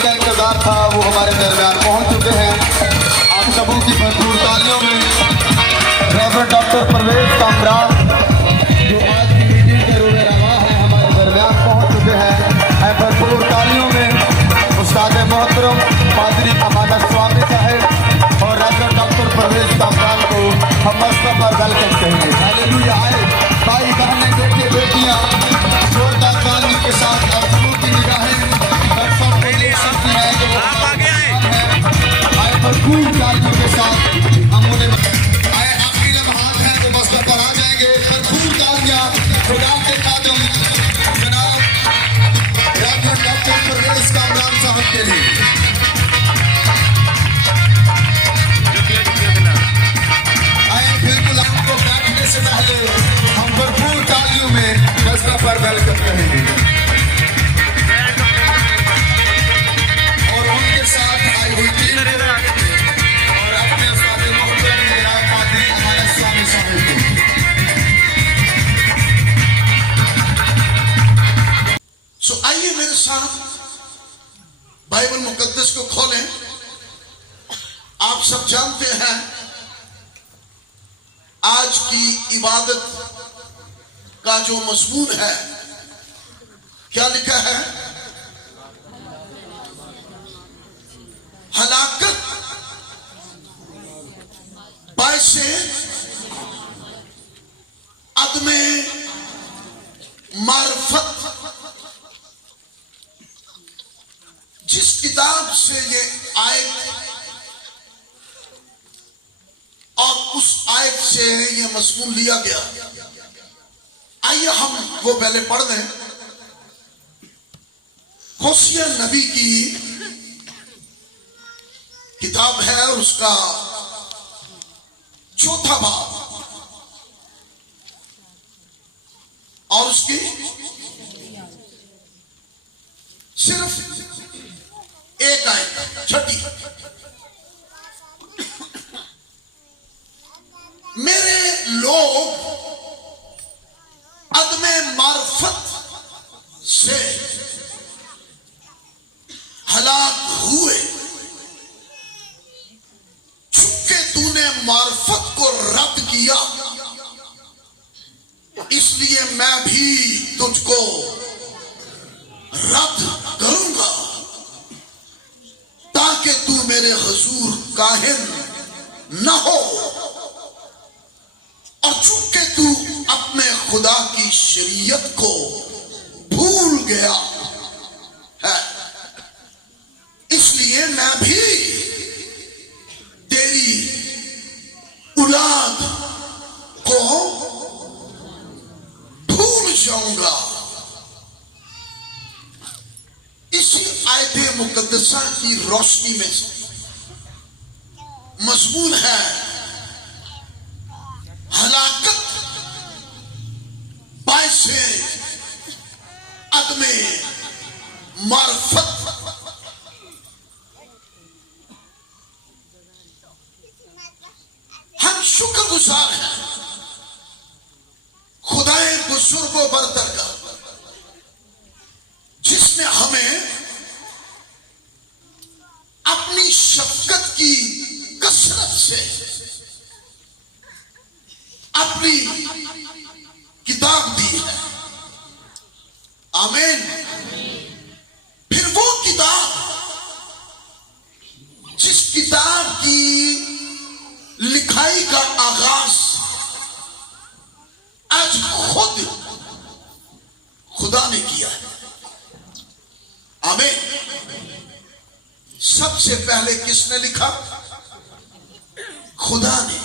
जिनका इंतजार था वो हमारे दरमियान पहुंच चुके हैं। आप सबों की भरपूर तालियों में रेवरेंड डॉक्टर परवेज कामरा जो आज की मीटिंग के रूबे रवा है हमारे दरमियान पहुंच चुके हैं। भरपूर तालियों में उस्ताद मोहतरम पादरी अमानत स्वामी साहब और रेवरेंड डॉक्टर परवेज कामरा को हम मस्तक पर वेलकम कहेंगे। हालेलुया। आए भाई बहनें, बेटे बेटियां, जोरदार ताली के साथ और की निगाहें भरपूर तालियों के साथ हम उन्हें आए आखिरी लम्हात हैं तो मस्तक पर आ जाएंगे। भरपूर तालियां खुदा के खादिम जनाब रेवरेंड डॉक्टर परवेज कामरा साहब के लिए। आए बिल्कुल आपको बैठने से पहले हम भरपूर तालियों में मस्तक पर वेलकम करेंगे और उनके साथ आई हुई टीम और अपने उस्ताद मोहतरम जनाब पादरी अमानत स्वामी साहब को। सो आइए मेरे साथ बाइबल मुकद्दस को खोलें। आप सब जानते हैं आज की इबादत का जो मजमून है क्या लिखा है? हलाकत बायसे अदमे मार्फत। जिस किताब से ये आयत और उस आयत से ये मजमून लिया गया, आइए हम वो पहले पढ़ लें। होसिया नबी की किताब है और उसका चौथा बाब और उसकी सिर्फ एक आयत छठी। मेरे लोग अदमे मार्फत से हलाक हुए, चूंकि तूने मार्फत को रद्द किया इसलिए मैं भी तुझको रद्द करूंगा ताकि तू मेरे हुजूर काहिन न हो। और चूंकि तू अपने खुदा की शरीयत को भूल गया है इसलिए मैं भी तेरी औलाद को भूल जाऊंगा। इसी आयत मुकद्दसा की रोशनी में मजमून है हलाकत बायसे अदमे मार्फत। हम शुक्रगुजार हैं खुदाए बुजुर्गों बरतर का जिसने हमें अपनी शफकत की कसरत से अपनी किताब दी है। आमीन। फिर वो किताब जिस किताब की लिखाई का आगाज आज खुद खुदा ने किया है। आमीन। सबसे पहले किसने लिखा? खुदा ने।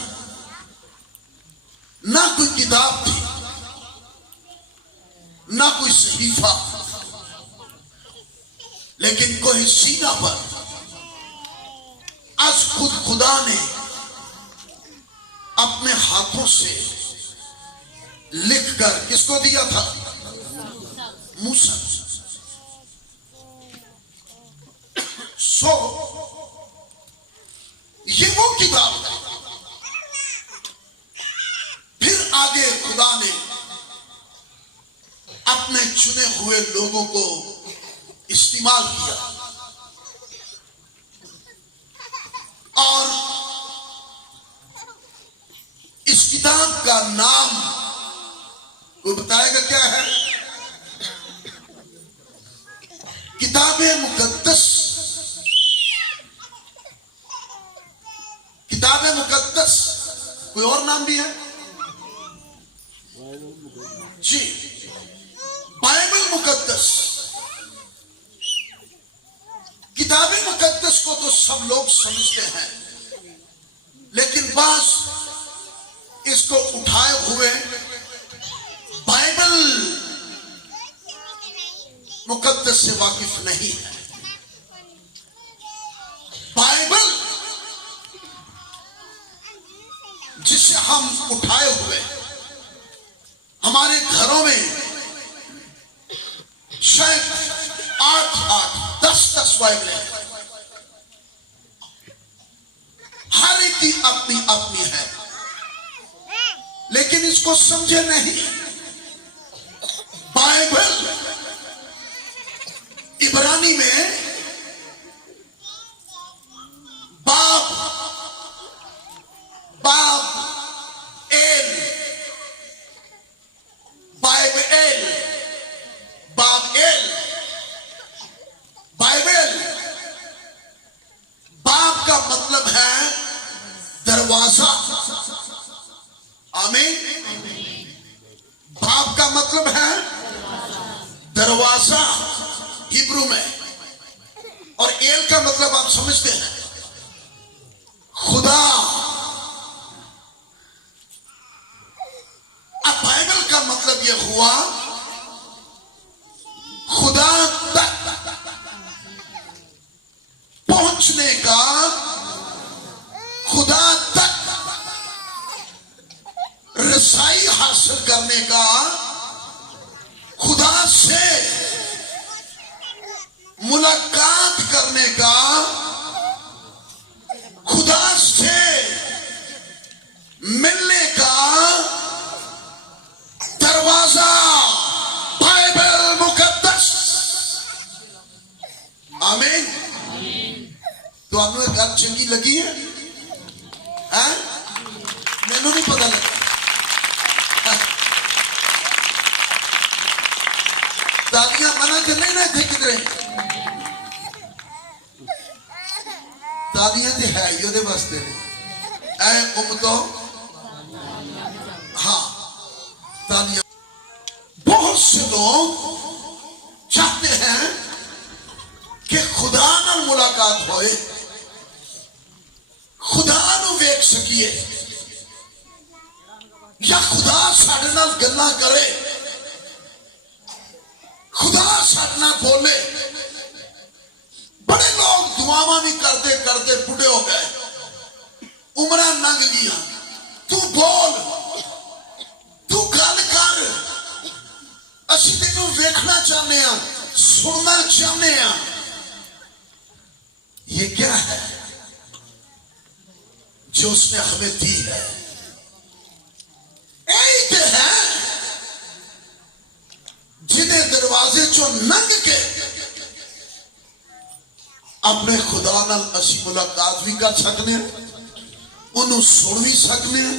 ना कोई किताब थी, ना कोई सहीफा, लेकिन कोई सीना पर आज खुद खुदा ने अपने हाथों से लिखकर किसको दिया था? मूसा। सो ये वो किताब है। फिर आगे खुदा ने अपने चुने हुए लोगों को इस्तेमाल किया का नाम कोई बताएगा क्या है? किताबे मुकद्दस। किताबे मुकद्दस कोई और नाम भी है जी, बाइबल मुकद्दस। किताबे मुकद्दस को तो सब लोग समझते हैं, लेकिन बास इसको उठाए हुए बाइबल मुकद्दस से वाकिफ नहीं है। बाइबल जिसे हम उठाए हुए हमारे घरों में शायद 8-8, 10-10 बाइबलें हैं। हर एक की अपनी अपनी है, लेकिन इसको समझे नहीं। बाइबल इब्रानी में बाब एल, बाइबल, बाब एल, बाइबल। बाब का मतलब है दरवाजा। आमीन। बाब का मतलब है दरवाजा हिब्रू में, और एल का मतलब आप समझते हैं खुदा। अब बाइबल का मतलब यह हुआ खुदा तक पहुंचने का, खुदा तक रसाई हासिल करने का, खुदा से मुलाकात करने का, खुदा से मिलने का दरवाजा बाइबल मुकद्दस। आमीन। तो आपने बात चंगी लगी है? मैंने नहीं पता लगा। तालियां मना के नहीं ना थे किधरे, तालियां तो है ये वास्ते तो हाँ तालियां। बहुत से लोग चाहते हैं कि खुदा नाल मुलाकात होए, खुदा नू वेख सकिए, या खुदा साडे नाल गल्लां करे, खुदा साडे नाल बोले। बड़े लोग दुआवां भी करते करते बुढ़े हो गए, उम्रां लंघ गईयां। तू बोल, तू गल कर, असीं तैनूं वेखना चाहते हैं, सुनना चाहते हैं। ये क्या है जो उसने हमें दी है? यही तो है जिन्हें दरवाजे चो लंघ के अपने खुदा नाल असीं मुलाकात भी कर सकते हैं, उन्होंने सुन भी सकते हैं,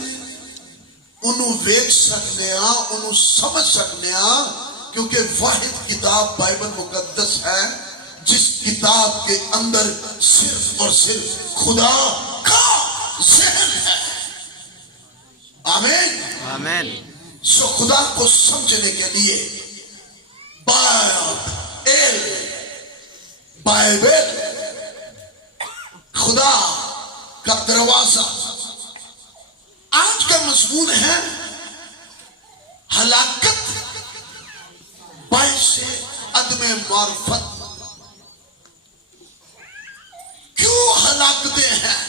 उन्होंने वेख सकते हैं, उन्होंने समझ सकते हैं, क्योंकि वाहिद किताब बाइबल मुकद्दस है जिस किताब के अंदर सिर्फ और सिर्फ खुदा का ज़हन है। आमीन आमीन। सो खुदा को समझने के लिए बाइबल खुदा का दरवाजा। आज का मजमून है हलाकत बाइसे अदमे मार्फत। क्यों हलाकतें हैं,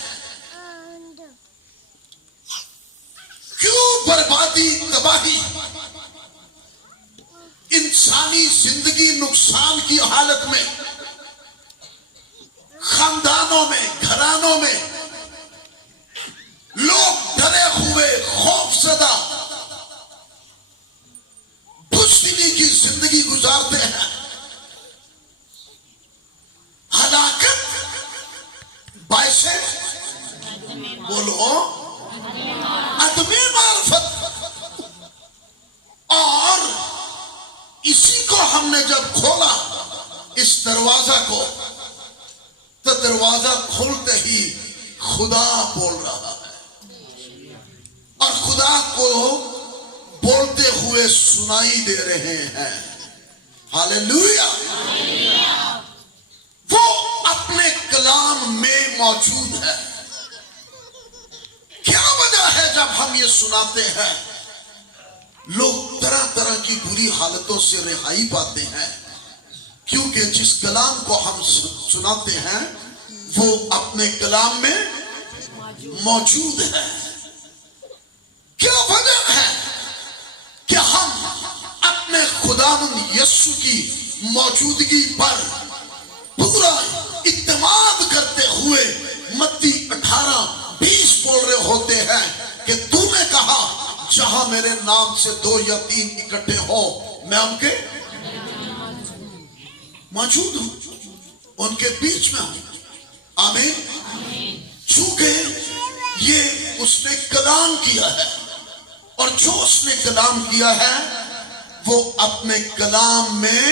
क्यों बर्बादी, तबाही, इंसानी जिंदगी नुकसान की हालत में, खानदानों में, घरानों में लोग डरे हुए, खौफजदा, बुज़दिली की जिंदगी गुजारते हैं। हलाकत बाइसे बोलो अदमी मार्फत। और इसी को हमने जब खोला, इस दरवाजा को, तो दरवाजा खोलते ही खुदा बोल रहा है और खुदा को बोलते हुए सुनाई दे रहे हैं। हालेलुया। वो अपने कलाम में मौजूद है। क्या वजह है जब हम ये सुनाते हैं लोग तरह तरह की बुरी हालतों से रिहाई पाते हैं? क्योंकि जिस कलाम को हम सुनाते हैं वो अपने कलाम में मौजूद है। क्या वजह है कि हम अपने खुदावंद यीशु की मौजूदगी पर पूरा इत्तेमाद करते हुए मत्ती 18:20 बोल रहे होते हैं कि तूने कहा जहां मेरे नाम से 2 या 3 इकट्ठे हो मैं उनके मौजूद हूं, उनके बीच में हूं। आमीन। चूंकि ये उसने कलाम किया है और जो उसने कलाम किया है वो अपने कलाम में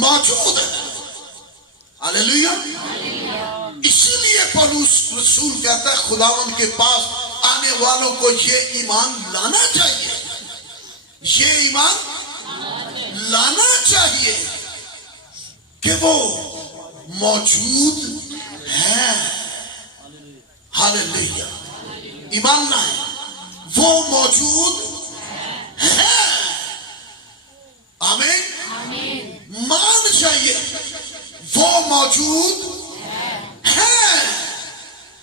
मौजूद है। हालेलुया। इसीलिए पौलुस रसूल कहता है खुदावंद के पास आने वालों को ये ईमान लाना चाहिए, ये ईमान लाना चाहिए कि वो मौजूद है। हालेलुया। ईमान लाए, वो मौजूद है। आमीन। मान जाइए वो मौजूद है।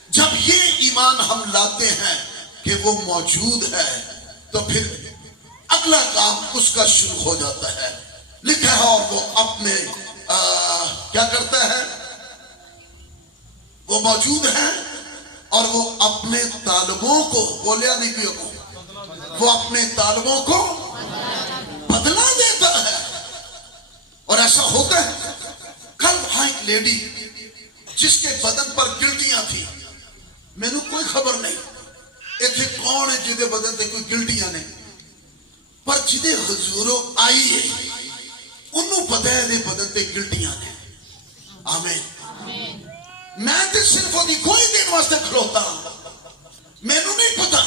जब ये ईमान हम लाते हैं कि वो मौजूद है तो फिर अगला काम उसका शुरू हो जाता है। लिखा है और वो अपने क्या करता है, वो मौजूद है और वो अपने तालिबों को, बोलिया नहीं पियो को, वो अपने तालिबों को बदला देता है। और ऐसा होता है। कल वहां एक लेडी जिसके बदन पर गिल्टियां थी, मैनू कोई खबर नहीं इतने कौन है जिदे बदन से कोई गिल्टियां नहीं, पर जिदे हुजूरों आई है उन्होंने पता है ये बदन से गिल्टियां ने। आमीन। मैं तो सिर्फ ओदी कोई दिन वास्ते खलोता, मैनू नहीं पता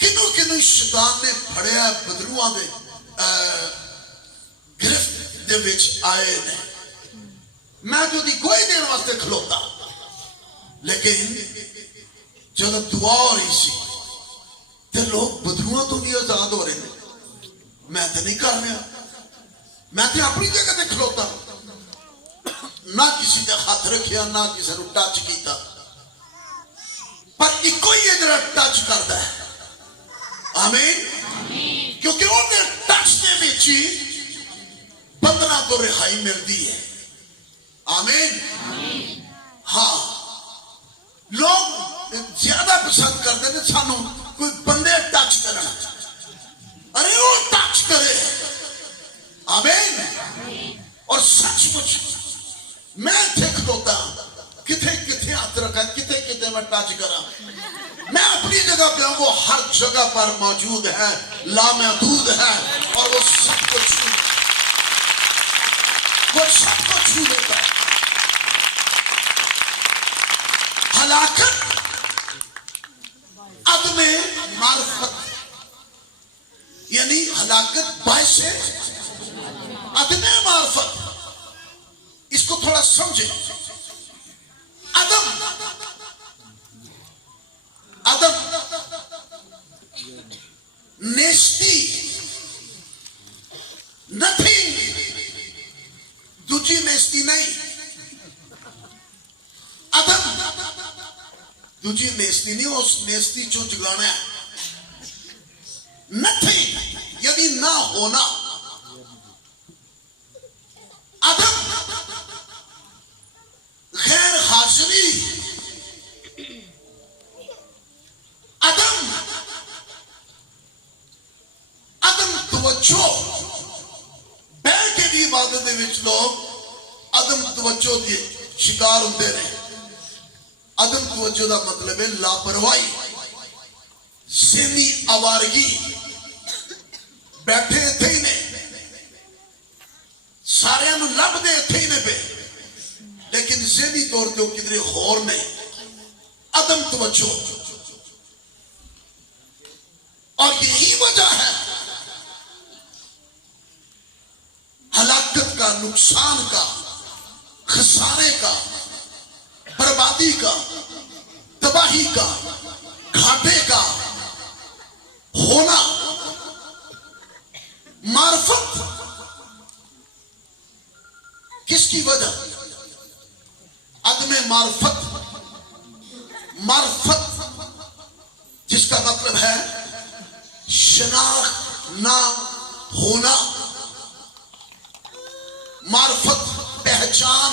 किनू किनू शैतान ने फड़िया बदरूआं दे गिरफ्त दे विच आए ने। मैं तो दी कोई दिन वास्ते खलोता, लेकिन जब दुआ हो रही सी तो लोग बदरूआं तो भी आजाद हो रहे हैं। मैं तो नहीं कर रहा, मैं तो अपनी जगह ते खलोता, ना किसी का हाथ रखिया ना किसी को टच किया, पर इको ही जरा टच करता है। आमीन। क्योंकि उन्हें टच दे विच बंधना तो रिहाई मिलती है। आमीन। हाँ, लोग ज्यादा पसंद करते हैं सानू कोई बंदे टच करना, अरे वो टच करे। आमीन। और सचमुच मैं इथे खलोता, किथे किथे हाथ रखा, किथे किथे मैं टच करा, मैं अपनी जगह पे हूं, वो हर जगह पर मौजूद है, लामहदूद है और वो सबको छू लेता है। हलाकत अदमे मार्फत, यानी हलाकत बायसे अदमे मार्फत। इसको थोड़ा समझे। अदम नेस्टी, नथिंग, दूजी नेस्टी नहीं। अदम दूजी नेस्ती नहीं, उस नेस्ती चो जगाना है। नथिंग यानी ना होना। अदम गैर हाजिरी। अदम तवज्जो। बैठ के भी इबादत दे विच लोग अदम तवज्जो के शिकार होंदे ने। अदम तवज्जो का मतलब है लापरवाही, ज़हनी आवारगी, बैठे इत्थे ही ने, सारिਆਂ ਨੂੰ ਲੱਭਦੇ ਇੱਥੇ ਹੀ ਨੇ पे, लेकिन ज़हनी तौर पे किधरे होर ने, अदम तवज्जो। और यही वजह है हलाकत का, नुकसान का, खसारे का, बर्बादी का, तबाही का, घाटे का होना। मार्फत किसकी वजह? अदम मार्फत, मार्फत जिसका मतलब है शनाख्त ना होना, मार्फत पहचान,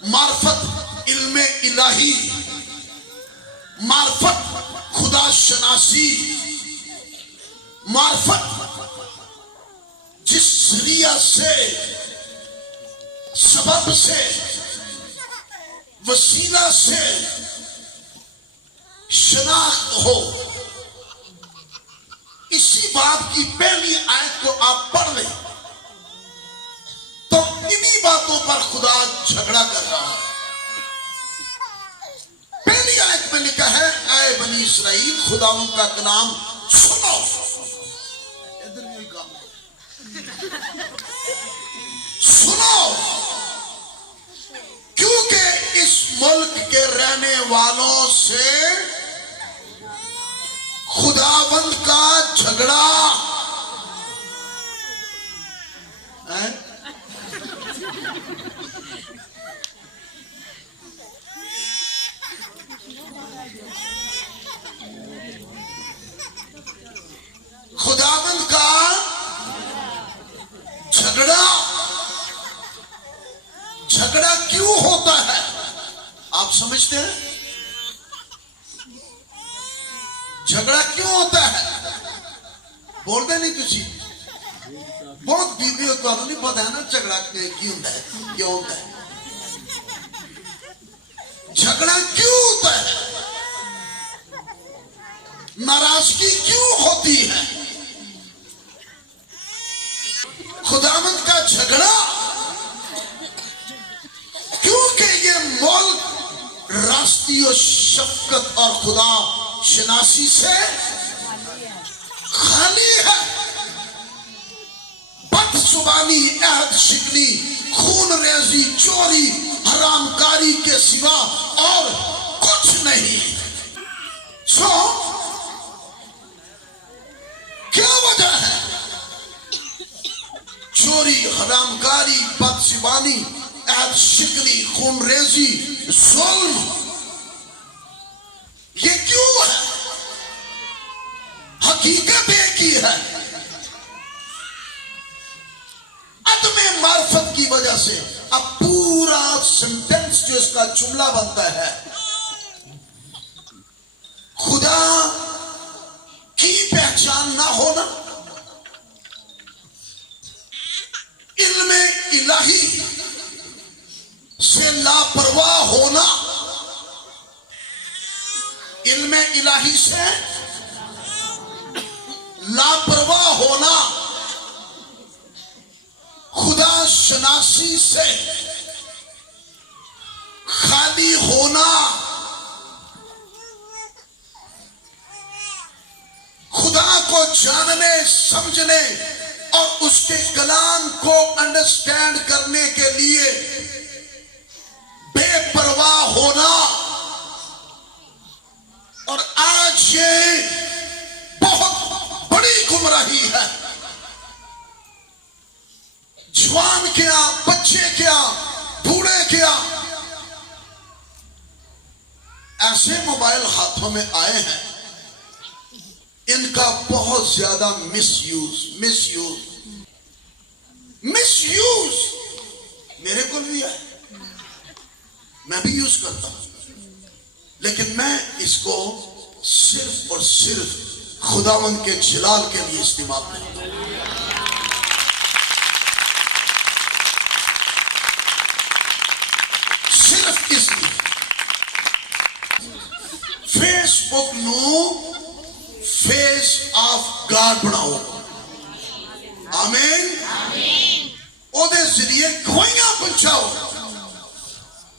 मार्फत इल्मे इलाही, मार्फत खुदा शनासी, मार्फत जिस जरिया से, सबब से, वसीला से शनाख्त हो। इसी बात की पहली आयत को आप पढ़ लें तो इन्हीं बातों पर खुदा झगड़ा कर रहा है। पहली आयत में लिखा है, ऐ बनी इसराइल खुदा उनका कलाम सुनो। इधर भी काम सुनो, क्योंकि इस मुल्क के रहने वालों से खुदावंद का झगड़ा है। खुदावंद का झगड़ा, झगड़ा क्यों होता है आप समझते हैं? झगड़ा क्यों होता है? बोलते नहीं तुसी, बहुत बीबी हो तो नहीं पता है ना झगड़ा क्यों होता है, क्यों होता है, झगड़ा क्यों होता है, नाराजगी क्यों होती है? खुदावंद का झगड़ा क्योंकि ये मुल्क राष्ट्रीय शफकत और खुदा शनासी से खाली है। बदजुबानी, अहद शिकनी, खून रेजी, चोरी, हरामकारी के सिवा और कुछ नहीं। सो क्या वजह है? चोरी, हरामकारी, बदजुबानी, अहद शिकनी, खून रेजी, जुल्म, ये क्यों है? हकीकत एक ही है, अदमे मार्फत की वजह से। अब पूरा सेंटेंस जो इसका जुमला बनता है, खुदा की पहचान ना होना, इल्मे इलाही से लापरवाह होना, इल्मे इलाही से लापरवाह होना, खुदा शनासी से खाली होना, खुदा को जानने, समझने और उसके कलाम को अंडरस्टैंड करने के लिए बेपरवाह होना। और आज ये बहुत बड़ी गुमराही है। जवान क्या, बच्चे क्या, बूढ़े क्या, ऐसे मोबाइल हाथों में आए हैं, इनका बहुत ज्यादा मिसयूज मेरे को भी है, मैं भी यूज करता हूं, लेकिन मैं इसको सिर्फ और सिर्फ खुदावंद के जलाल के लिए इस्तेमाल करता हूं। सिर्फ इसलिए फेसबुक फेस ऑफ गॉड बनाओ। आमीन। ओदे जरिए खुआइयां पहुंचाओ,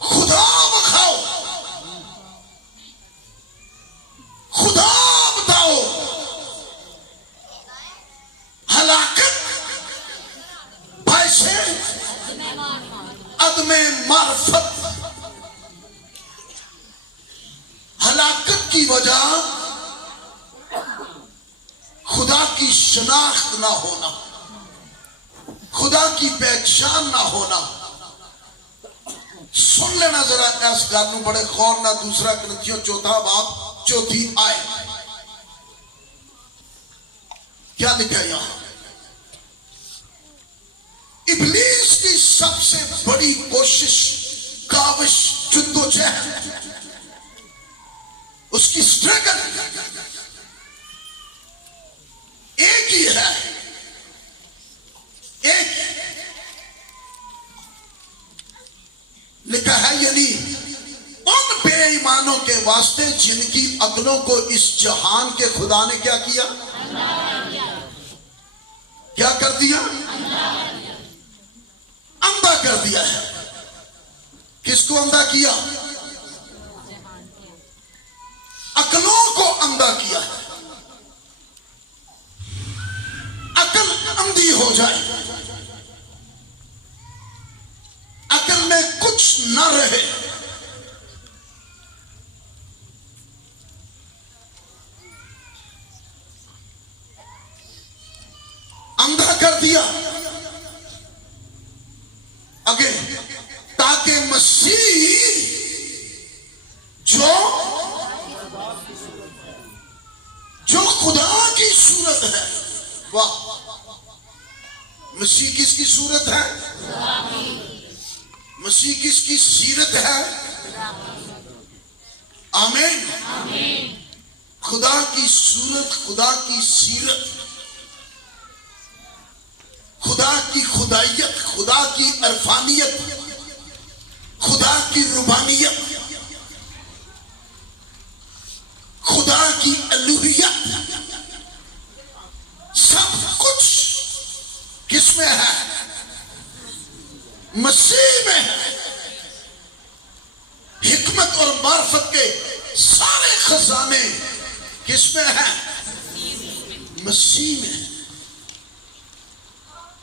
खुदा बखाओ, खुदा बताओ। हलाकत पैसे अदमे मार्फत, हलाकत की वजह खुदा की शनाख्त ना होना, खुदा की पहचान ना होना। सुन लेना जरा इस गल नूं बड़े गौर ना। दूसरा करंथियों चौथा बाब चौथी आए क्या लिखा यहां? इब्लीस की सबसे बड़ी कोशिश, काविश, जुद्दोजहद, उसकी स्ट्रगल एक ही है। एक लिखा है, यानी उन बेईमानों के वास्ते जिनकी अक्लों को इस जहान के खुदा ने क्या किया? क्या कर दिया? अंधा कर दिया है। किसको अंधा किया? अक्लों को अंधा किया है। अकल अंधी हो जाए, अकल में कुछ न रहे, अंधा कर दिया। आगे, ताकि मसीह जो खुदा की सूरत है, वाह, मसीह किसकी सूरत है? मसीह किसकी सीरत है? आमीन। खुदा की सूरत, खुदा की सीरत, खुदा की खुदाइयत, खुदा की अरफानियत, खुदा की रुबानियत, खुदा की अलूहियत, सब कुछ किसमें है? मसीह में है। हिकमत और मार्फत के सारे खजाने किसमें है? मसीह में है।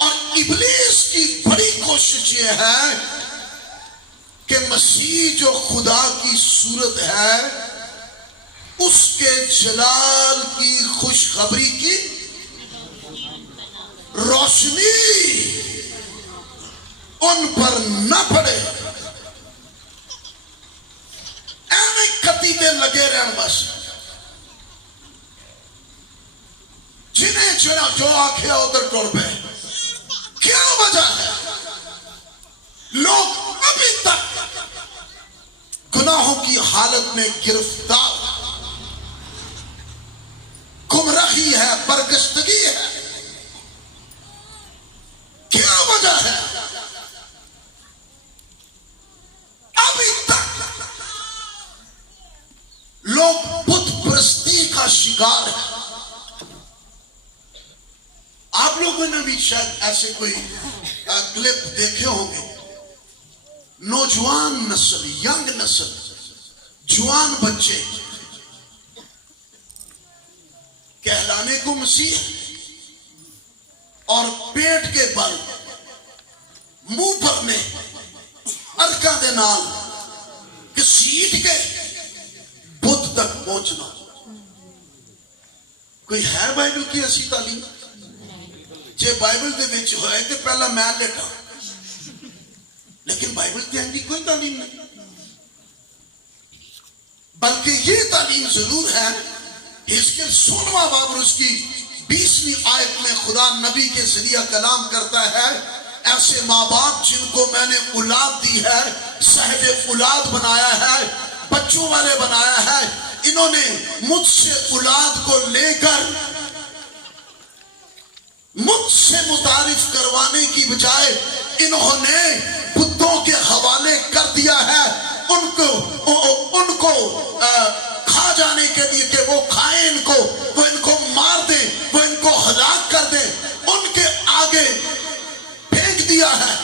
और इब्लीस की बड़ी कोशिश यह है कि मसीह जो खुदा की सूरत है, उसके जलाल की खुशखबरी की रोशनी उन पर न पड़े। ऐसे कतीले लगे रहन बस, जिन्हें चला जो आंखें उधर टुर पे। क्या वजह है? लोग अभी तक गुनाहों की हालत में गिरफ्तार, गुमराही है, बरगश्तगी है। क्या वजह है? अभी तक लोग बुत परस्ती का शिकार है। आप लोगों ने भी शायद ऐसे कोई क्लिप देखे होंगे। नौजवान नस्ल, यंग नस्ल, जवान बच्चे कहलाने को मसीह और पेट के बल मुंह पर ने अरका दे नाल घसीट के बुत तक पहुंचना। कोई है बाइबल की ऐसी तालीम? जे बाइबल दे विच होए ते पहला मैं लेटा, लेकिन बाइबल ते ऐसी कोई तालीम नहीं। बल्कि ये तालीम जरूर है। हिजकियेल 16वां बाब और उसकी 20वीं आयत में खुदा नबी के जरिए कलाम करता है, ऐसे माँ बाप जिनको मैंने औलाद दी है, साहिब औलाद बनाया है, बच्चों वाले बनाया है, इन्होंने मुझसे औलाद को लेकर मुझसे मुतारिफ करवाने की बजाय इन्होंने बुतों के हवाले कर दिया है। उनको खा जाने के लिए कि वो खाएं इनको, वो इनको दिया है।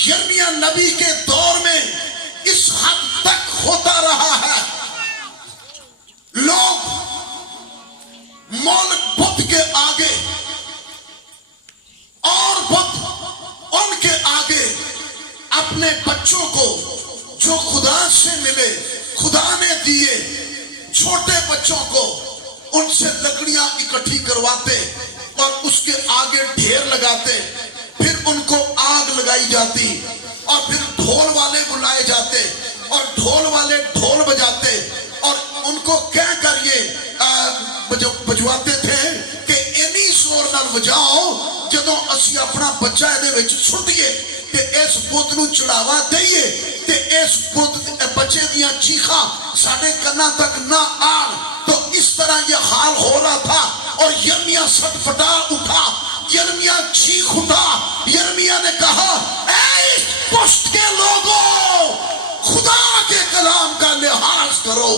यिर्मयाह नबी के दौर में इस हद तक होता रहा है, लोग मौलिक बुत के आगे और बुत उनके आगे अपने बच्चों को जो खुदा से मिले, खुदा ने दिए, छोटे बच्चों को उनसे लकड़ियां इकट्ठी करवाते और उसके आगे ढेर लगाते, फिर उनको आग लगाई जाती और फिर ढोल वाले बुलाए जाते और ढोल वाले ढोल बजाते और उनको कह कर ये बजवाते थे कि इन्नी जोर नाल बजाओ जदों असी अपना बच्चा इहदे विच सुੱਟੀਏ ते इस पुत नूं चढ़ावा दईए ते इस पुत बच्चे दियां चीखां साडे कन्नां तक ना आन। तो इस तरह ये हाल हो रहा था और यिर्मयाह सटफटा उठा, यिर्मयाह चीख उठा। यिर्मयाह ने कहा, ऐ इस पुश्त के लोगों, खुदा के कलाम का लिहाज करो।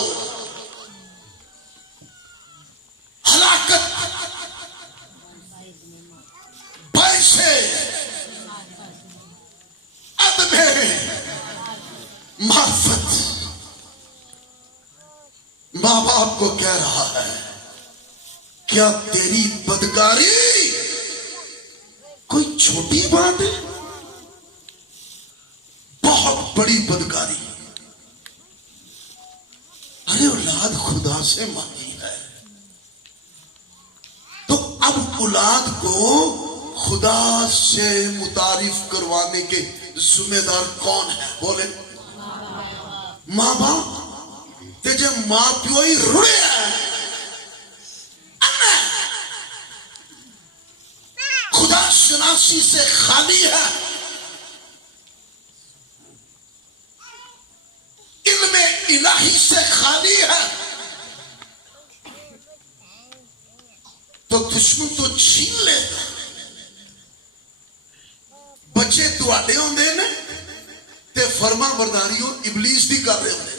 हलाकत पैसे अदबे मार्फत मां बाप को कह रहा है, क्या तेरी बदकारी कोई छोटी बात है? बहुत बड़ी बदकारी। अरे औलाद खुदा से मांगी है, तो अब औलाद को खुदा से मुतारिफ करवाने के जिम्मेदार कौन है? बोले मां बाप। ते जे मां प्यो ही रुड़े है, खुदा शनासी से खाली है, इल्मे इलाही से खाली है, तो दुश्मन तो छीन लेगा। बच्चे तुहाडे होंदे ने ते फरमा बरदारी इबलीस दी कर रहे होंदे।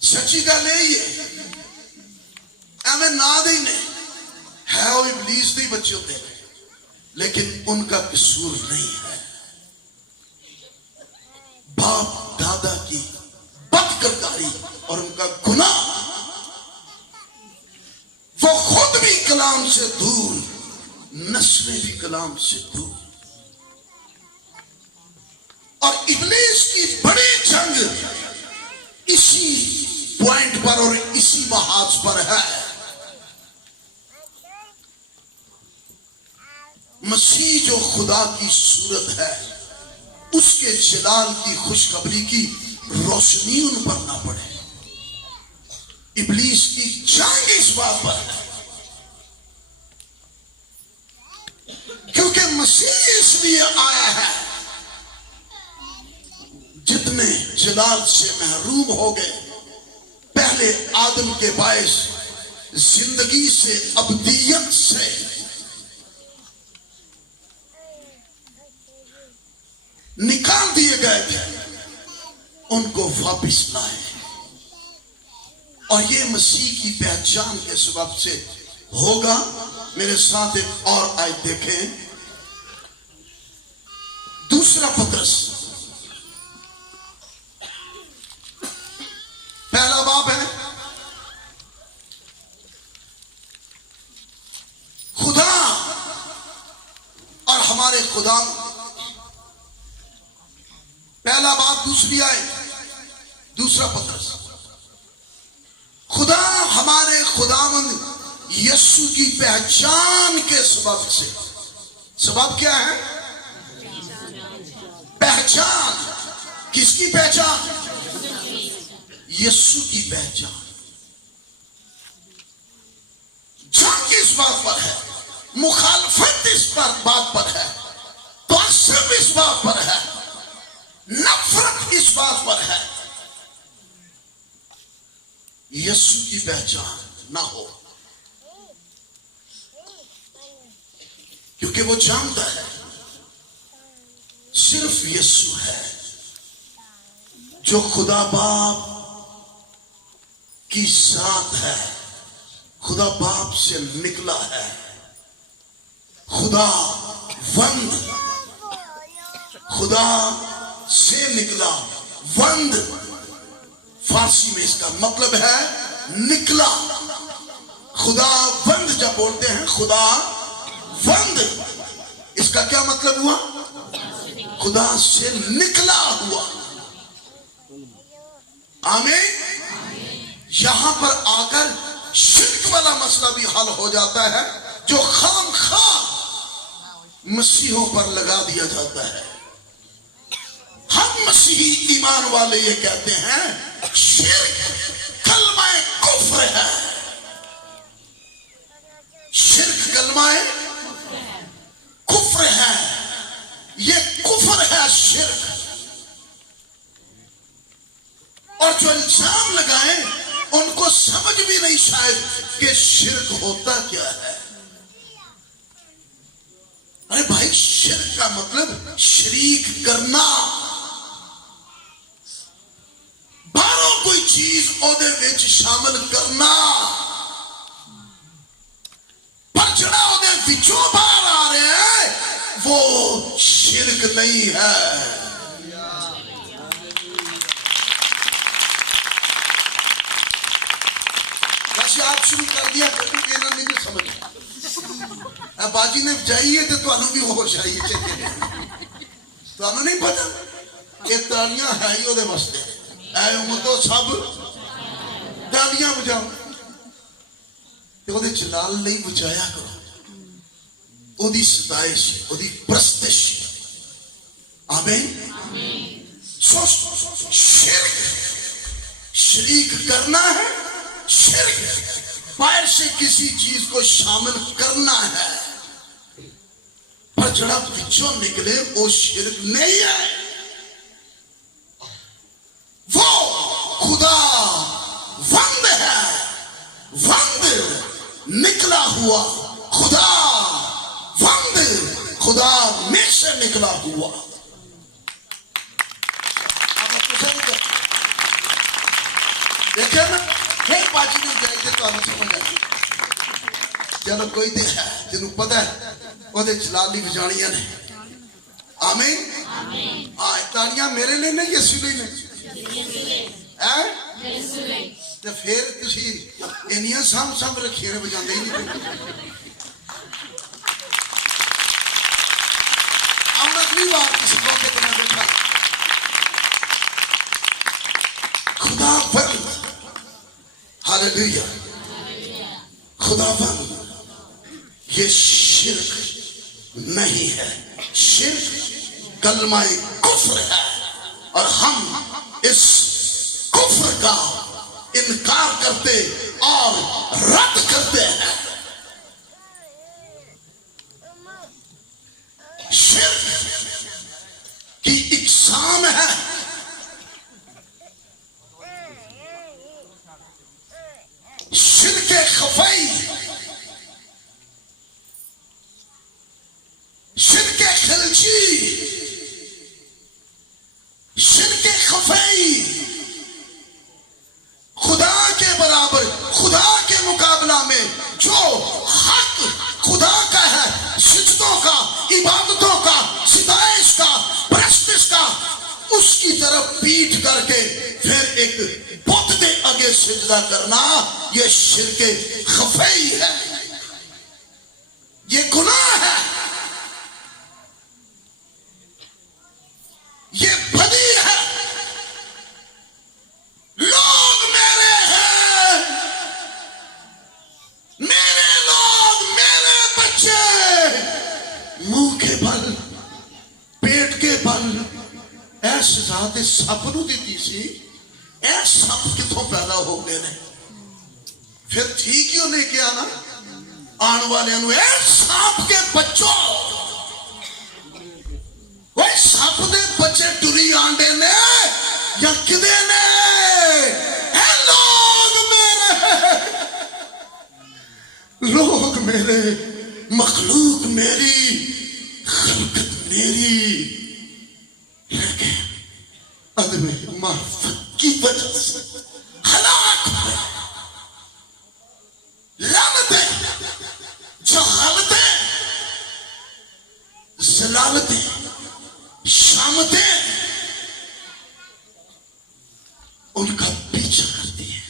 सच्ची गल यही है, एवं ना दे ने है वो इबलीस दे बच्चे होते हैं, लेकिन उनका कसूर नहीं है। बाप दादा की बदकिरदारी और उनका गुनाह, वो खुद भी कलाम से दूर, नस्लें भी कलाम से दूर। और इब्लीस की बड़ी जंग इसी पॉइंट पर और इसी महाज पर है। मसीह जो खुदा की सूरत है, उसके जलाल की खुशखबरी की रोशनी उन पर ना पड़े। इब्लीस की जंग इस बात पर है, क्योंकि मसीह इसलिए आया है, जितने जलाल से महरूम हो गए पहले आदम के बायस जिंदगी से, अबदियत से, निकाल दिए गए थे, उनको वापिस लाए। और ये मसीह की पहचान के सबब से होगा। मेरे साथ एक और आयत देखें, दूसरा पत्रस पहला बाब है। खुदा और हमारे खुदा, पहला बाब दूसरी आयत, दूसरा पत्रस। खुदा हमारे खुदावंद यीशु की पहचान के सबब से, सबब क्या है? पहचान। किसकी पहचान? यीशु की पहचान। जंग इस बात पर है, मुखालफत इस बात पर है, तासुब इस बात पर है, नफरत इस बात पर है, यीशु की पहचान ना हो। क्योंकि वो जानता है सिर्फ यीशु है जो खुदा बाप की जात है, खुदा बाप से निकला है, खुदा वंद, खुदा से निकला, वंद फारसी में इसका मतलब है निकला। खुदा वंद जब बोलते हैं खुदा वंद, इसका क्या मतलब हुआ? खुदा से निकला हुआ। आमीन। यहां पर आकर शिर्क वाला मसला भी हल हो जाता है जो खामखा मसीहों पर लगा दिया जाता है। हम मसीही ईमान वाले ये कहते हैं शिर्क कलमाए कुफ्र है, शिर्क कलमाए कुफ्र है, ये कुफ्र है शिर्क। और जो इल्जाम लगाए उनको समझ भी नहीं शायद कि शिर्क होता क्या है। अरे भाई, शिर्क का मतलब शरीक करना, बाहरों कोई चीज ओदे विच शामिल करना, पर जड़ा ओदे विचों बाहर आ रहा है वो शिर्क नहीं है। आप शुरू कर दिया क्योंकि नहीं भी समझ बाजी ने बजाई है तो तुहानू भी होश आई चाहिए। तुहानू नहीं पता ये तालियां है ही ओदे वास्ते, ऐ उम्र तो सब तालियां बजाओ ते ओदे जलाल नहीं बजाया करो, ओदी सताइश, ओदी परस्तिश। आमीन। सो शिर्क शरीक करना है, शिर्क बाहर से किसी चीज को शामिल करना है, पर जड़ा पिछों निकले वो शिर्क नहीं है। वो खुदा वंद है, वंद निकला हुआ खुदा, वंद खुदा में से निकला हुआ। देखिए ना, फिर बाजी ने जाएगी तो हमें समझ आएगी। चलो कोई तो है जिन्हों पता है ओदे जलाली बजानियां ने। आमीन। हाँ, तालियां मेरे लिए नहीं यीशु लिए ने हैं। तो फिर तुसी इन्नियां साम रखी ने बजाते ही नहीं। अब अगली बार किसी मौके पर मैं देखा खुदा वंद, हालेलुया, खुदावंद, ये शिर्क नहीं है। शिर्क कलमाए कुफ्र है और हम इस कुफ्र का इनकार करते और रद्द करते हैं। शिर्क की इकसाम है, शिर्क खफई, शिर्क खिलची, शिर्क खफई। खुदा के बराबर, खुदा के मुकाबला में जो हक खुदा का है, सिजदों का, इबादतों का, सिताइश का, परस्तिश का, उसकी तरफ पीठ करके फिर एक बुत के आगे सिजदा करना, ये शिर्के खफई है, ये गुनाह है, ये बदी है। लोग मेरे हैं, मेरे लोग, मेरे बच्चे, मुंह के बल, पेट के बल ऐस जात सप नूं दित्ती सी, ऐ सप किथों पैदा हो गए ने। फिर ठीक ही नहीं किया ना आने वाले सांप के बच्चों, वही सप के बच्चे टुरी आंडे ने या किदे ने। लोग मेरे, लोग मेरे, मखलूक मेरी, खलकत मेरी, लेकिन अदमे मार्फत की वजह से हलाक हुए। लानतें जो हालतें जलालतें, शामतें उनका पीछा करती है।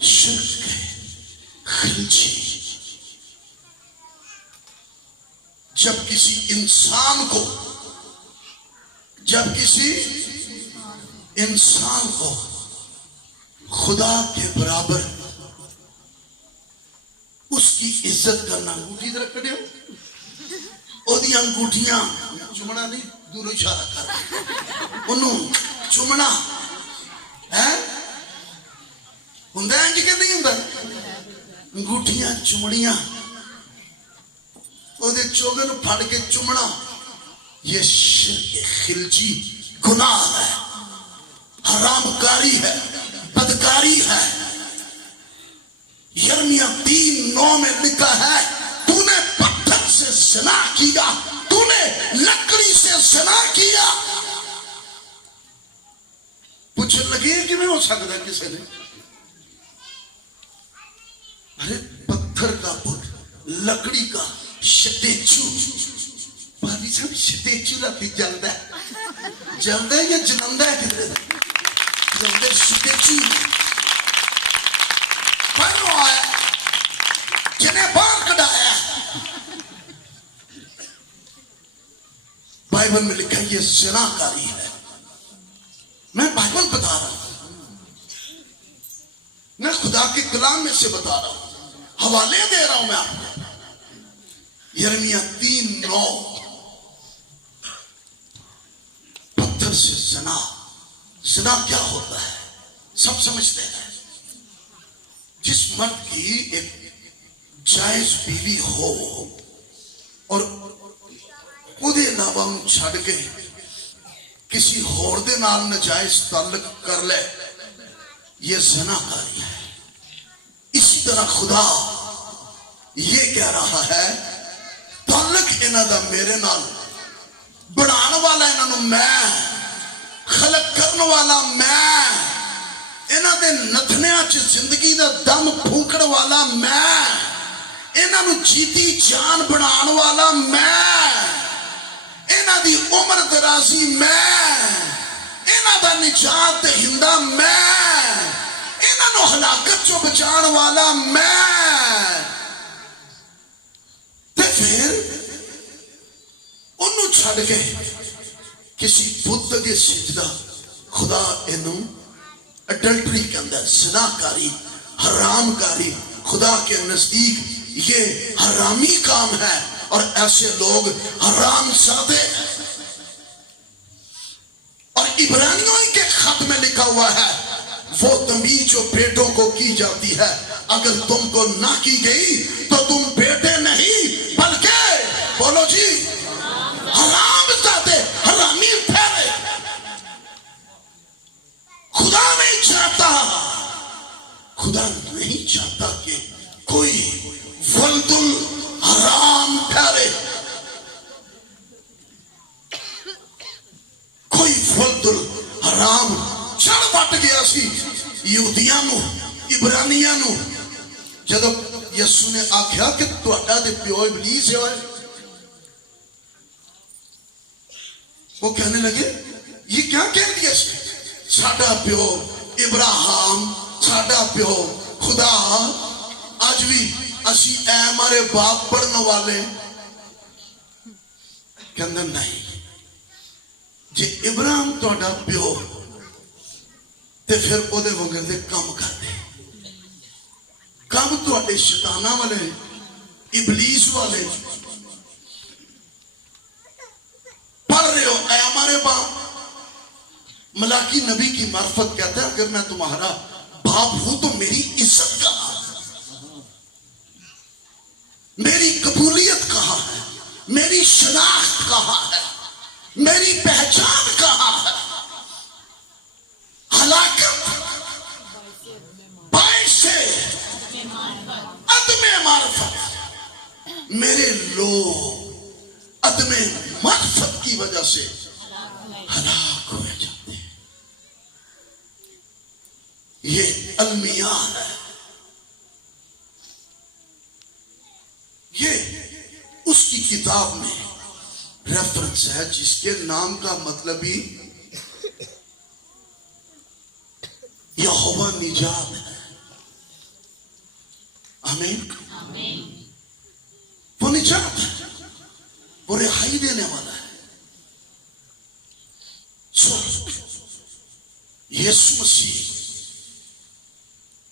शिर्क के खिलची जब किसी इंसान को खुदा के बराबर उसकी इज्जत करना, अंगूठी रख दो ओदी अंगूठियां चुमना नहीं, दूरों इशारा कर उन्हों चुमना है हुंदा इंज कि नहीं हुंदा, अंगूठियां चुमड़ियां ओदे चोगे नूं फड़ के चुमना, ये शिर्क खिलजी गुनाह है, हरामकारी है, बदकारी है। यिर्मयाह 3:9 में लिखा है, तूने पत्थर से ज़िना किया, तूने लकड़ी से ज़िना किया। पूछने लगे कि नहीं हो सकता किसी ने, अरे पत्थर का पुट, लकड़ी का स्टेचू, भाभी साहब स्टेचू लाती जलदा है या जलंदा है, किधर जलदा स्टेचू बनो आया जिन्हें बाहर कढ़ाया। बाइबल में लिखा है ये ज़िनाकारी है। मैं बाइबल बता रहा हूं, मैं खुदा के कलाम में से बता रहा हूं, हवाले दे रहा हूं मैं आपको। यिर्मयाह 3:9 पत्थर से ज़िना क्या होता है सब समझते हैं। जिस मर्द की एक जायज बीवी हो और उहदे अलावा छड़ के किसी होर दे नाल नाजायज ताल्लुक कर ले, ये ज़िनाकारी है। इसी तरह खुदा ये कह रहा है, ताल्लुक इन्हां दा मेरे नाल बढ़ाने वाला इन्हां नूं मैं, खलक करने वाला मैं, इन्हां दे नथनियां च जिंदगी दा दम फूकण वाला मैं, इन्हां नूं जीती जान बनाने वाला मैं, इन्हां दी उम्र दराजी मैं, इन्हां दा निजात दहिंदा मैं, इन्हां नूं हलाकत चों बचाने वाला मैं। ते फिर उन्हों छड़ के किसी बुत अगे सिजदा, खुदा इनू अडल्टरी कहता है, ज़िनाकारी, हरामकारी। खुदा के नजदीक ये हरामी काम है और ऐसे लोग हरामजादे हैं। और इब्रानियों के खत में लिखा हुआ है, वो तमीज जो बेटों को की जाती है, अगर तुमको ना की गई तो तुम बेटे नहीं बल्कि, बोलो जी, हरामजादे, हरामी ठहरे। खुदा नहीं चाहता कि कोई वल्दुल हराम ठहरे, कोई वल्दुल हराम चढ़ बट गया सी यहूदियां नूं, इब्रानियां नूं। जदों यसू ने आख्या कि तुहाडा ते प्यो इबलीस है, वो कहने लगे ये क्या कह दिया, साडा प्यो इब्राहिम, साडा प्यो खुदा। आज भी असी ऐ हमारे बाप पढ़ने वाले कहते नहीं, जे इब्राहिम तुहाडा प्यो ते फिर ओदे वंगर दे काम करदे, काम तुहाडे शैताना वाले, इबलीस वाले पढ़ रहे हो। ऐ हमारे बाप, मलाकी नबी की मार्फत कहता है, अगर मैं तुम्हारा बाप हूं तो मेरी इज्जत कहां, मेरी कबूलियत कहां है, मेरी शनाख्त कहां है, मेरी पहचान कहां है। हलाकत बाइसे अदमे मार्फत, मेरे लोग अदमे मार्फत की वजह से हलाक हुए जाते हैं। ये अलमिया है, ये उसकी किताब में रेफरेंस है, जिसके नाम का मतलब ही यहोवा निजात है। आमीन। वो निजात है, वो रिहाई देने वाला है। यीशु मसीह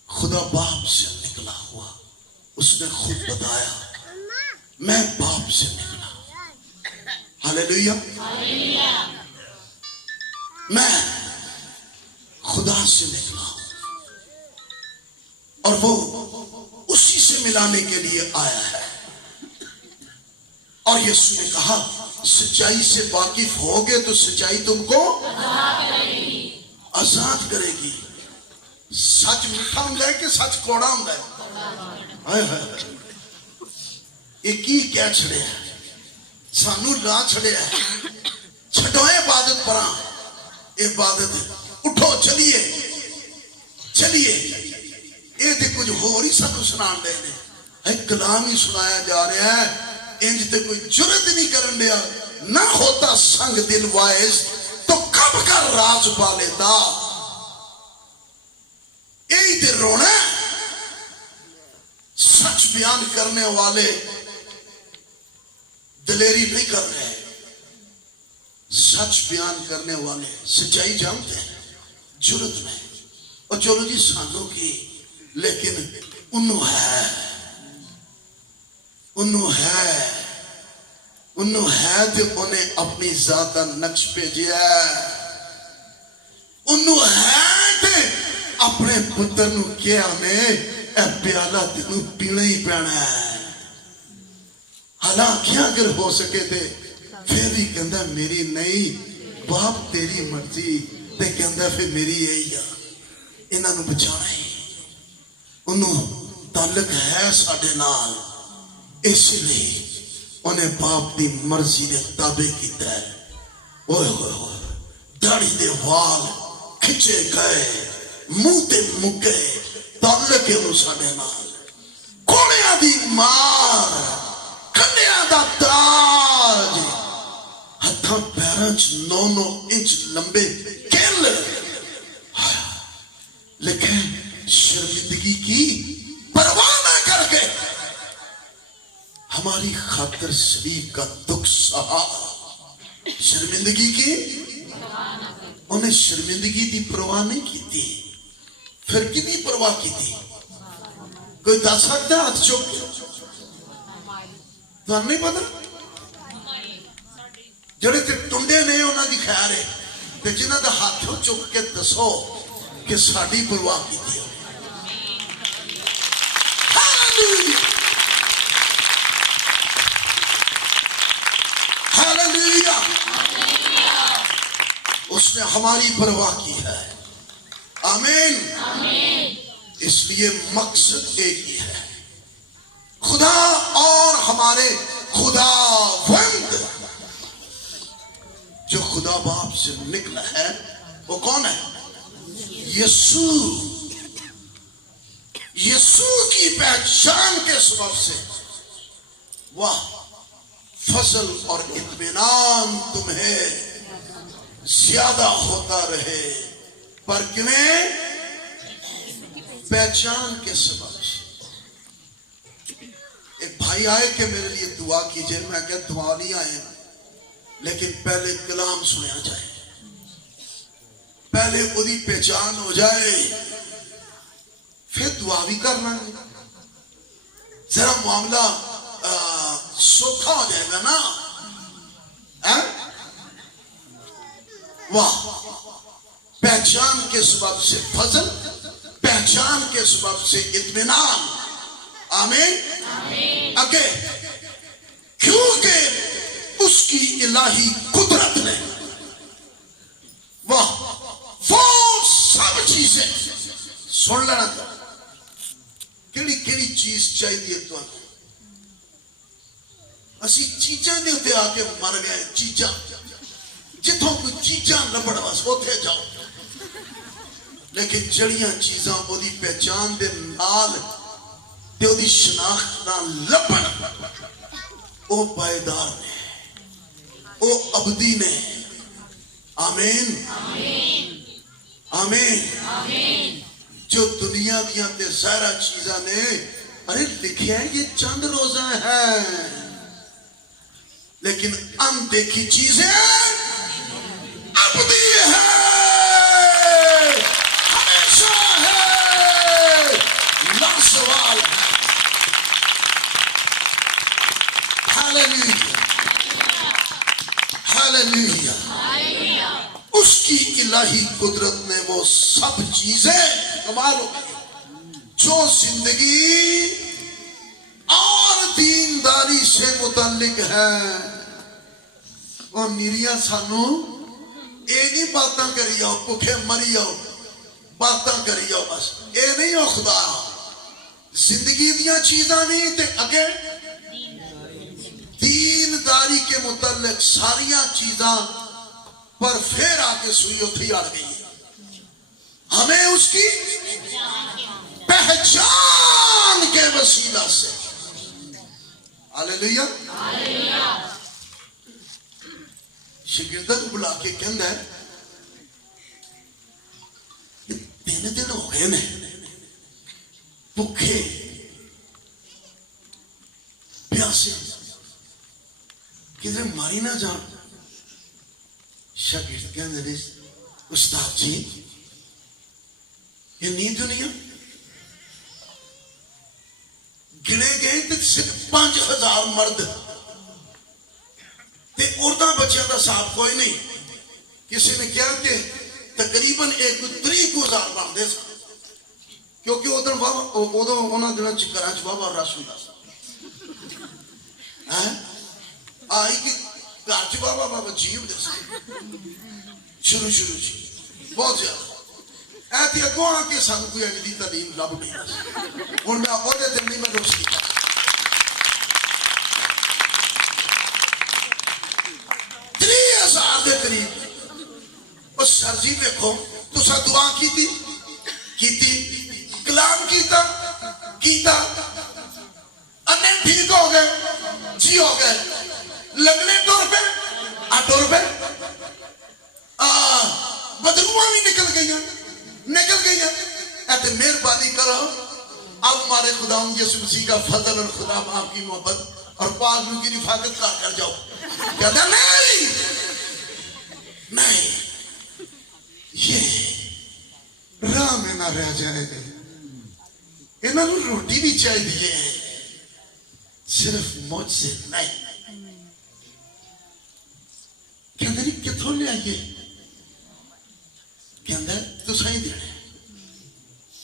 खुदा बाप से निकला हुआ, उसने खुद बताया मैं बाप से निकला। हालेलुया। मैं खुदा से निकला हूं और वो उसी से मिलाने के लिए आया है। और यीशु ने कहा सच्चाई से वाकिफ होगे तो सच्चाई तुमको आजाद करेगी। सच मीठा होता है कि सच कौड़ा होता है? एक ही कह छड़े सानू ला छड़े छड़ो इबादत परा इबादत उठो चलिए चलिए। ये तो कुछ होर ही सानू सुना दे ने, कलाम ही सुनाया जा रहा है। इंज ते कोई जुर्रत नहीं करन दिया। ना होता संग दिल वाइज तो कब कर राज पा लेता। यही तो रोना। सच बयान करने वाले दिलेरी नहीं कर रहे, सच बयान करने वाले सच्चाई जानते हैं जुर्रत में। और चलो जी सानू की, लेकिन उन्हों है तो उन्हें अपनी ज़ाता नक्श भेजिया। उन्हों है तो अपने पुत्र नू क्या ने प्याला तेनू पीना ही पैना है। हालांकि अगर हो सके थे फिर भी कहता मेरी नहीं बाप तेरी मर्जी, ते कहता फिर मेरी यही आ, इन्हों बचाना ही। उन्हों ताल्लुक है साडे नाल, इसलिए उन्हें बाप की मर्जी ने ताबे किया है। ओए होए होए, दाढ़ी दे वाल खिंचे गए, मुंह ते मुके, ताल्लुक है साडे नाल। कोड़िया दी मार, कन्या दा ताज, हथां पैरां च 9-9 इंच लंबे किल, लेकिन शर्मिंदगी की परवाह न करके हमारी खातिर शरीफ का दुख सहा। शर्मिंदगी की उन्हें शर्मिंदगी की परवाह नहीं की थी। फिर कितनी परवाह की थी? कोई दस सकता हाथ चुक के? तो नहीं पता जड़े ते टुंडे ने उन्होंने खैर है, ते जिन्हों का हाथ चुक के दसो कि साड़ी परवाह की थी। हालेलुया। उसने हमारी परवाह की है। आमीन। इसलिए मकसद एक ही है, खुदा और हमारे खुदावंद जो खुदा बाप से निकला है वो कौन है? यीशु। यीशु की पहचान के सबब से वाह फसल और इत्मीनान तुम्हें ज्यादा होता रहे। पर किवें? पहचान के सबब से। एक भाई आए कि मेरे लिए दुआ कीजिए। मैं क्या दुआ नहीं आए, लेकिन पहले कलाम सुना जाए, पहले उसकी पहचान हो जाए, फिर दुआ भी करना है। जरा मामला सौखा हो जाएगा ना। वाह, पहचान के सबब से फजल, पहचान के सबब से इत्मीनान। आमीन। आगे क्योंकि उसकी इलाही कुदरत ने वाह वो सब चीजें सुन लेना। केड़ी केड़ी चीज चाहिए तो असी चीजा के उत्ते आके मर गए। चीजा जिथों कोई चीजा लभण बस उथे जाओ, लेकिन जड़ियां चीजा ओदी पहचान दे नाल ते ओदी शनाख्त नाल लभण ओ पायदार ने, ओ अबदी ने। आमीन आमीन। जो दुनिया दिया ते सारा चीजा ने, अरे लिखे है ये चंद रोजा है, लेकिन अनदेखी चीजें अबदी है, हमेशा है, लासवाल। Hallelujah hallelujah. उसकी इलाही कुदरत ने वो सब चीजें, कमाल हो गई, जो जिंदगी और दीनदारी से मुतालिक है, और निरिया सानू ये नहीं बातें करी जाओ, भुखे मरी जाओ, बातें करी जाओ, बस ये नहीं हो खुदा। जिंदगी दियां चीजा नहीं ते अगे दीनदारी के मुतालिक सारिया चीजा पर फिर आके सुई उठी अड़ गई है। हमें उसकी पहचान के वसीला से, हालेलुया। शागिर्दां को बुला के कहंदा है, 3 दिन हो गए ने भुखे प्यासे, किधर मारी ना जान। शागिर्द कहंदे, उस्ताद जी ये नी दुनिया गिने गए तो सिर्फ 5000 मर्द ते औरतां बच्चियां का साफ कोई नहीं। किसी ने कहा कि तकरीबन 30,000 बनते सन, क्योंकि उधर उदों उन्होंने दिनों घर च वाहवा रश होंदा सी। आई कि घर च वाहवा बाबा जी होंदे सी शुरू शुरू च बहुत ज्यादा। ऐसे अगों आके सानू कोई अज दी तालीम लभ नहीं। हुण मैं ओहदे ते नहीं मैं दोष कीता। 30,000 के करीब। उस सर जी देखो, तुसा दुआ कीती कलाम कीता, अन्ने ठीक हो गए, जी हो गए, लगने टुर पे बदरुआ भी निकल गई। मेहरबानी करो, अब हमारे खुदा यीशु मसीह का फजल और खुदा आपकी मोहब्बत और पाक की रिफाकत कर जाओ। कहता नहीं, ये राह में ना रह जाए, इन्होंने रोटी भी चाहिए, सिर्फ मुझसे नहीं। कहते नहीं कितों ले आइए, कहता तो सही देने,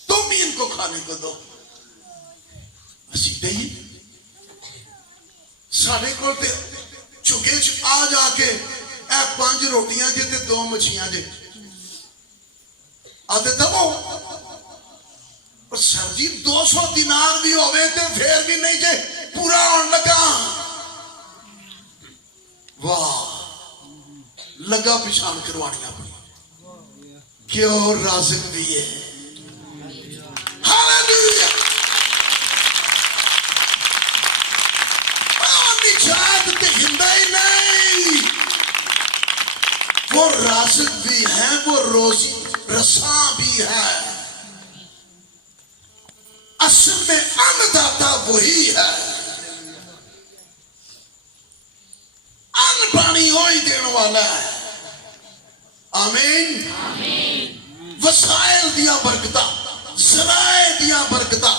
तुम ही इनको खाने को दो। असी दही साढ़े को चुगे च आ जाके 5 रोटियां जे ते 2 मछियां जे आते दबो। और सर जी 200 दिनार भी होवे ते फिर भी नहीं जे पूरा होने लगा। वाह, लगा पिछान करवानिया क्यों राज़िक भी है। हालेलुया। निजात ते हिंदा ही नहीं, वो राज़िक भी है, वो रोजी रसा भी है। असल में अन्नदाता वही है, अन्न पानी वही देने वाला है। आमीन। वसाइल दिया बरकता, ज़राए दिया बरकता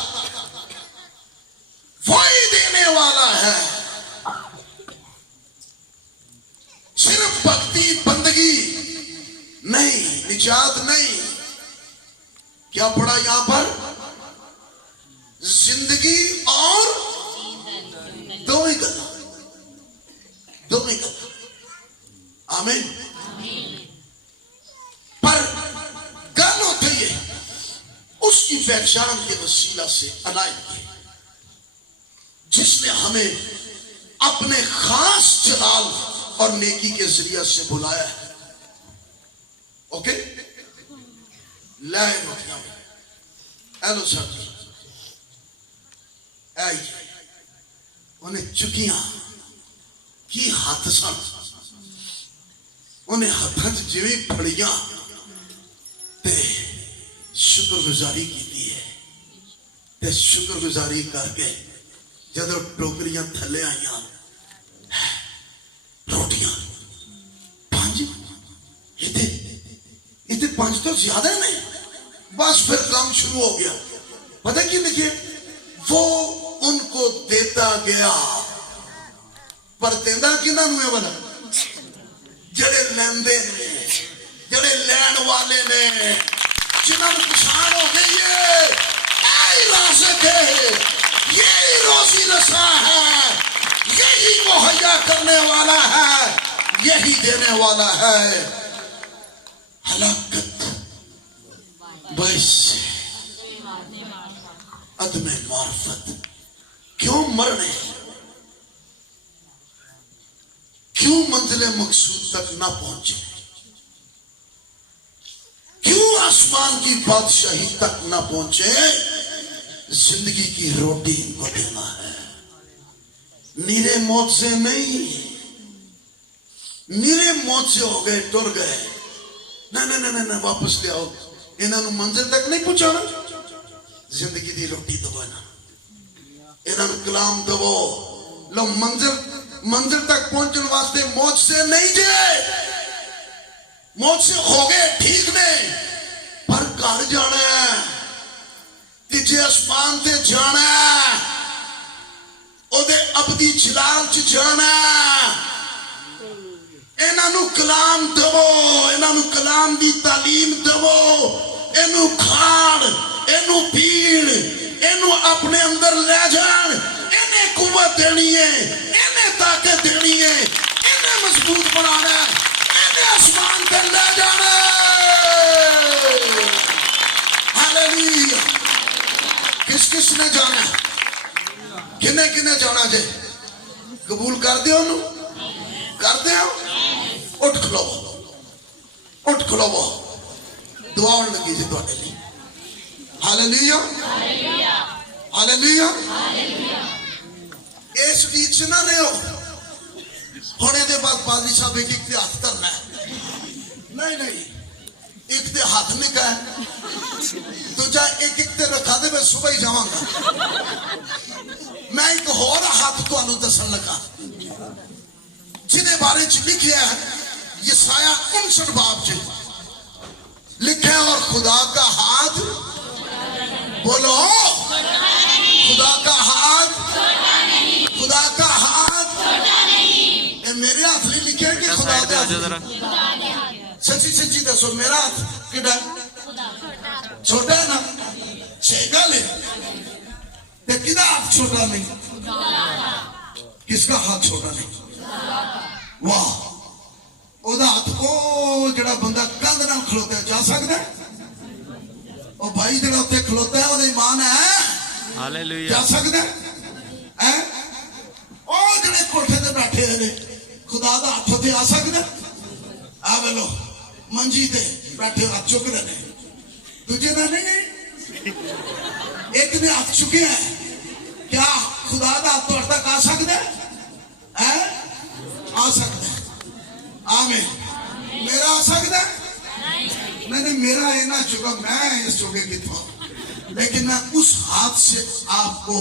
वही देने वाला है। सिर्फ भक्ति बंदगी नहीं, निजात नहीं। क्या पड़ा यहां पर? जिंदगी और दो ही गल्ला। आमीन। पर गल होती है उसकी पहचान के वसीला से अनायत की, जिसने हमें अपने खास जलाल और नेकी के जरिया से बुलाया है। ओके, हेलो सर, आई उन्हें चुकिया की हाथ सन उन्हें हाथों च जिवें फड़िया ते शुक्रगुजारी की है ते शुक्रगुजारी करके जदों टोकरियां थले आईया रोटियां पांच इतने पांच तो ज्यादा ने बस फिर काम शुरू हो गया पता की लिखे वो उनको देता गया पर देता किन्हां नूं है वाला जड़े लेंदे ने जड़े लैन वाले ने जिन्होंने पछाण हो गई है यही राज़िक है यही रोजी रसा है यही मुहैया करने वाला है यही देने वाला है हलाकत बस अदम मार्फत क्यों मरने क्यों मंजिले मकसूद तक ना पहुंचे क्यों आसमान की बादशाही तक ना पहुंचे जिंदगी की रोटी इनको देना है नीरे मौत से नहीं नीरे मौत से हो गए टुर गए ना वापस ले आओ इन्हों मंजिल तक नहीं पहुंचाना जिंदगी की रोटी दवो इन्हों कलाम दवो लो मंजिल तक पहुंचने वास्ते मौत से नहीं जे मौत से हो गए ठीक ने पर घर जाना है तीजे आसमान ते जाना है ओदे अबदी जलाल च जाना है इन्हों कलाम दवो इन्हों कलाम की तालीम दवो इनू खाण इनू पीण इनू अपने अंदर ले जान इन्हें कुवत देनी है इन्हें ताकत देनी है इन्हें मजबूत बनाना है इन्हें आसमान पर ले जाना हालेलुया किस किस ने जाना किने किने जाना जे कबूल कर दियो कर दियो उठ खलोवो दुआ होने लगी जी तुहाडे लई हालेलुया हालेलुया इस बीच ना रहो होने के बाद पादरी साहब एक ते हाथ धरना नहीं एक ते हाथ नहीं कह दूजा एक ते रखा दे मैं सुबह ही जावांगा मैं एक होर हाथ तुहानू दसन लगा जिहदे बारे च लिखिया है यसाया 59 बाब च लिखा है और खुदा का हाथ बोलो खुदा का हाथ ये मेरे हाथ नहीं लिखे कि खुदा का सच्ची दसो मेरा हाथ किड़ा छोटा है ना छेगा ले किदा हाथ छोटा नहीं किसका हाथ छोटा नहीं वाह ओदा हाथ ओ जड़ा बंदा कंध नाल खलोता जा सकता है ओ भाई जड़ा उत्ते खलोता है ओदी ईमान है हालेलुया जा सकता है ओ जड़े कोठे ते बैठे ने खुदा दा हाथ उत्ते आ सकदा आ वेलो मंजी ते बैठे हाथ चुक रहे ने दूजे ने नहीं एक ने हाथ चुके हैं क्या खुदा दा हाथ तुहाडे तक आ सकदा है आ सकदा है आमीन मेरा आ सकता नहीं मेरा है ना चुका मैं इस चुके कितना लेकिन मैं उस हाथ से आपको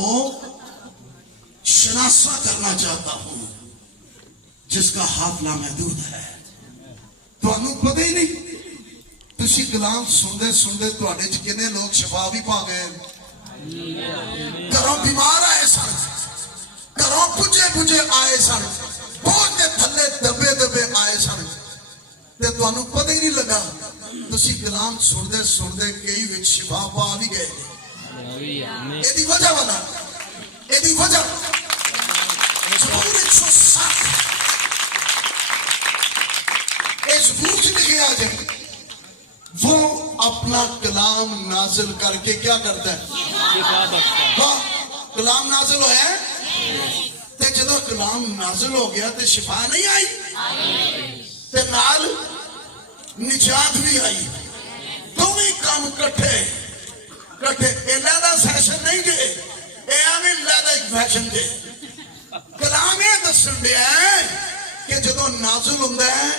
शनासा करना चाहता हूं जिसका हाथ नामहदूद है तुहानू पता ही नहीं तुसी कलाम सुनते सुनते तुहाडे च कितने लोग शिफा भी पा गए घरों बीमार आए सन घरों पुजे आए सन बोझ के थले दबे आए सन ते तुहानू पता ही नहीं लगा तुसी कलाम सुनते सुनते कई विच शिफा पा भी गए एदी वजह वाला एदी वजह ज़बूर 107 इस बुक में लिखा है वो अपना कलाम नाजिल करके क्या करता है कलाम नाजिल हो है ते जदों कलाम नाजिल हो गया ते शिफा नहीं आई ते नाल निजात भी आई दोवें काम कट्ठे इन्हां दा सैशन नहीं गए ਇਹ ਐਵੇਂ ਲੈਦਾ ਇੱਕ ਫੈਸ਼ਨ ਦੇ ਕਲਾਮ ਇਹ ਦੱਸਣ ਦਿਆ ਕਿ ਜਦੋਂ ਨਾਜ਼ੁਲ ਹੁੰਦਾ ਹੈ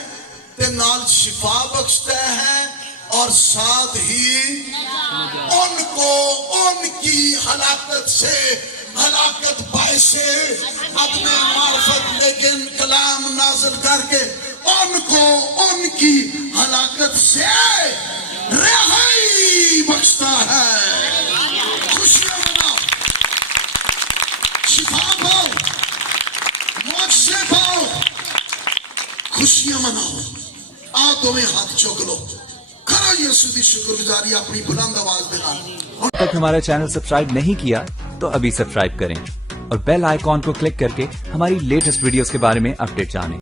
ਤੇ ਨਾਲ ਸ਼ਿਫਾ ਬਖਸ਼ता है और साथ ही उनको उनकी हलाकत से हलाकत बायसे अपने मार्फत लेकिन कलाम नाज़िल करके उनको उनकी हलाकत से रिहाई बख्शता है। खुशियां मनाओ, शिफा पाओ, मोक्ष पाओ, खुशियां मनाओ। आओ तुम्हें हाथ चुक लो, करो यीशु की शुक्रगुजारी अपनी बुलंद आवाज के नाल। अब तक हमारा चैनल सब्सक्राइब नहीं किया तो अभी सब्सक्राइब करें और बेल आइकॉन को क्लिक करके हमारी लेटेस्ट वीडियोस के बारे में अपडेट जानें।